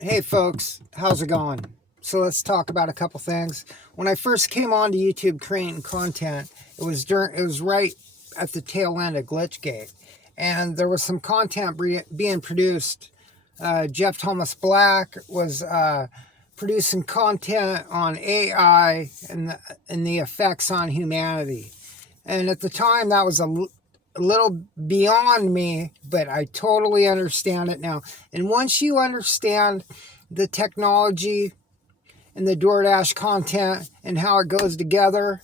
Hey folks, how's it going? So let's talk about a couple things. When I first came onto YouTube creating content, it was right at the tail end of Glitchgate, and there was some content being produced. Jeff Thomas Black was producing content on AI and the effects on humanity, and at the time that was a little beyond me, but I totally understand it now. And once you understand the technology and the DoorDash content and how it goes together,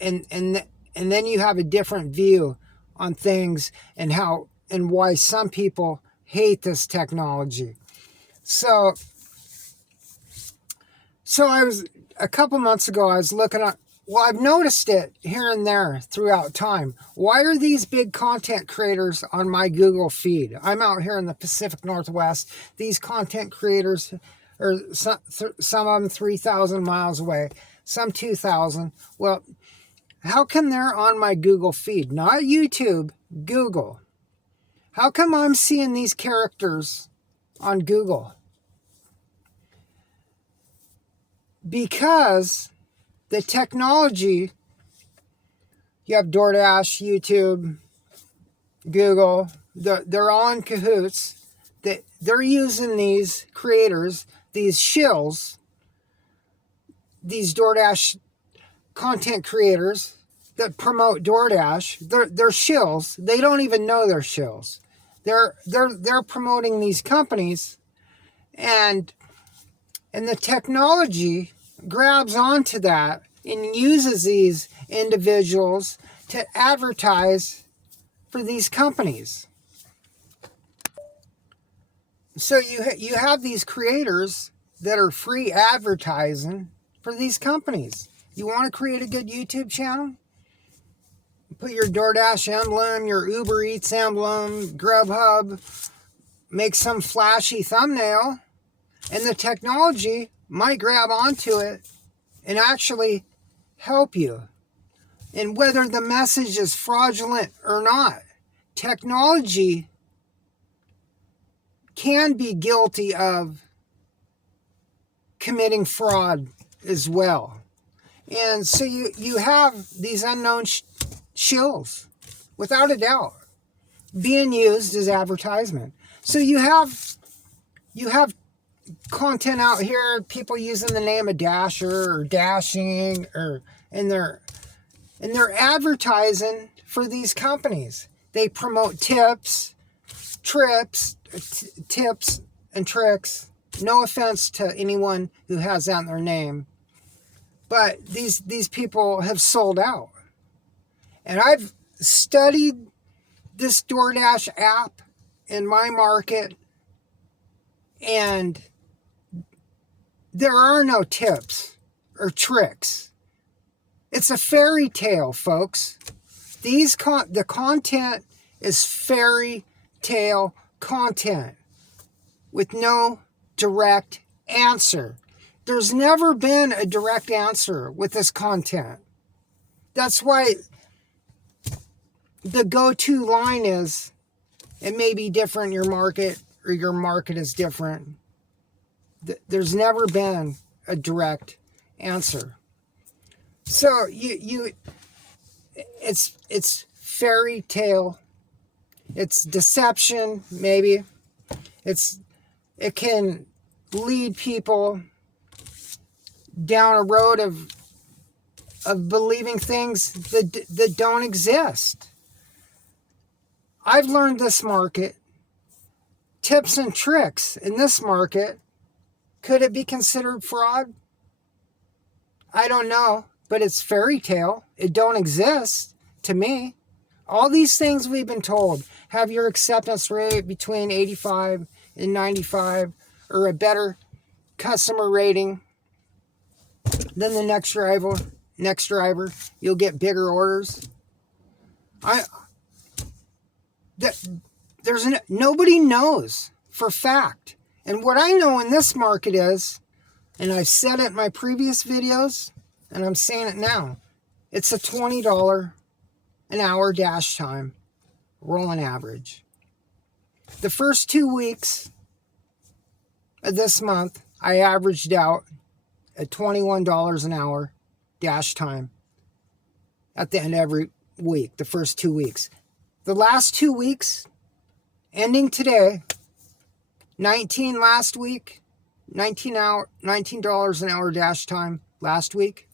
and then you have a different view on things and how and why some people hate this technology. So I was a couple months ago. I was looking at. Well, I've noticed it here and there throughout time. Why are these big content creators on my Google feed? I'm out here in the Pacific Northwest. These content creators are some of them 3,000 miles away, some 2,000. Well, how come they're on my Google feed? Not YouTube, Google. How come I'm seeing these characters on Google? Because the technology, you have DoorDash, YouTube, Google, they're all in cahoots. They're using these creators, these shills, these DoorDash content creators that promote DoorDash. They're shills. They don't even know they're shills. They're promoting these companies, and the technology grabs onto that and uses these individuals to advertise for these companies. So you have these creators that are free advertising for these companies. You want to create a good YouTube channel? Put your DoorDash emblem, your Uber Eats emblem, Grubhub, make some flashy thumbnail, and the technology might grab onto it and actually help you. And whether the message is fraudulent or not, technology can be guilty of committing fraud as well. And so you have these unknown shills, without a doubt, being used as advertisement. So you have content out here, people using the name of Dasher or Dashing, and they're advertising for these companies. They promote tips, tips and tricks. No offense to anyone who has that in their name, but these people have sold out. And I've studied this DoorDash app in my market, and there are no tips or tricks. It's a fairy tale, folks. The content is fairy tale content with no direct answer. There's never been a direct answer with this content. That's why the go-to line is, it may be different in your market, or your market is different. There's never been a direct answer. So it's fairy tale, it's deception, maybe. It can lead people down a road of believing things that don't exist. I've learned this market, tips and tricks in this market. Could it be considered fraud? I don't know, but it's fairy tale. It don't exist to me. All these things we've been told, have your acceptance rate between 85 and 95, or a better customer rating than the next driver, you'll get bigger orders. Nobody knows for fact. And what I know in this market is, and I've said it in my previous videos, and I'm saying it now, it's a $20 an hour dash time rolling average. The first 2 weeks, this month, I averaged out at $21 an hour dash time at the end of every week, the first 2 weeks. The last 2 weeks, ending today, 19 last week, $19 an hour dash time last week.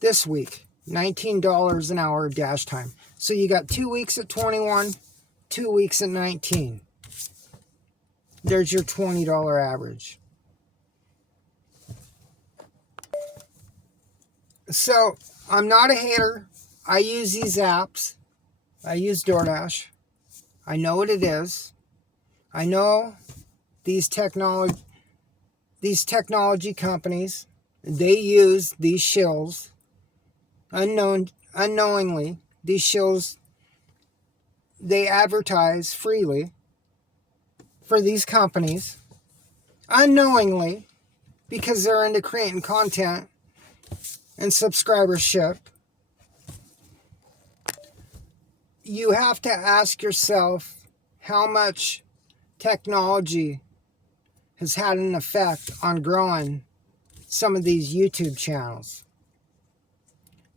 This week, $19 an hour dash time. So you got 2 weeks at 21, 2 weeks at 19. There's your $20 average. So I'm not a hater. I use these apps. I use DoorDash. I know what it is. I know these technology companies, they use these shills unknowingly. These shills, they advertise freely for these companies unknowingly because they're into creating content and subscribership. You have to ask yourself how much technology has had an effect on growing some of these YouTube channels.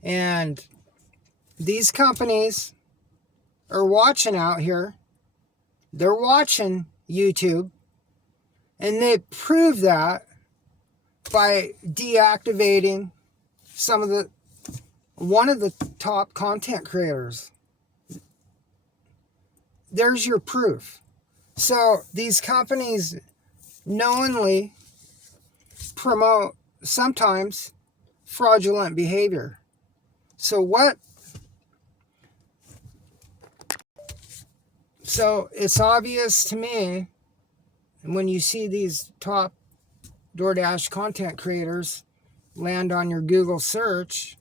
And these companies are watching out here. They're watching YouTube, and they prove that by deactivating one of the top content creators. There's your proof. So these companies knowingly promote sometimes fraudulent behavior. So it's obvious to me when you see these top DoorDash content creators land on your Google search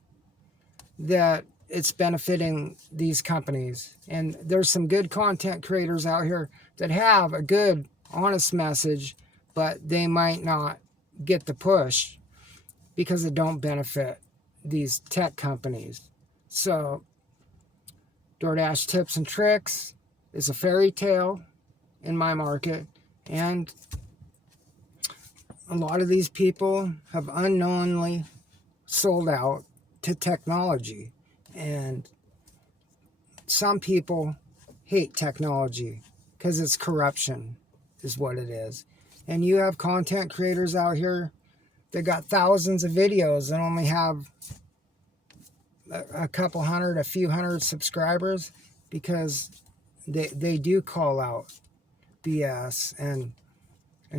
that it's benefiting these companies. And there's some good content creators out here that have a good, honest message, but they might not get the push because it don't benefit these tech companies. So DoorDash tips and tricks is a fairy tale in my market, and a lot of these people have unknowingly sold out to technology. And some people hate technology because it's corruption is what it is. And you have content creators out here that got thousands of videos and only have a couple hundred, a few hundred subscribers because they do call out BS and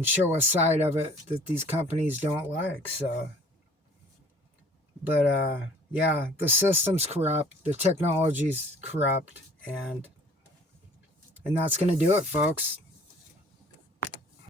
show a side of it that these companies don't like. So, but yeah, the system's corrupt, the technology's corrupt, and that's going to do it, folks.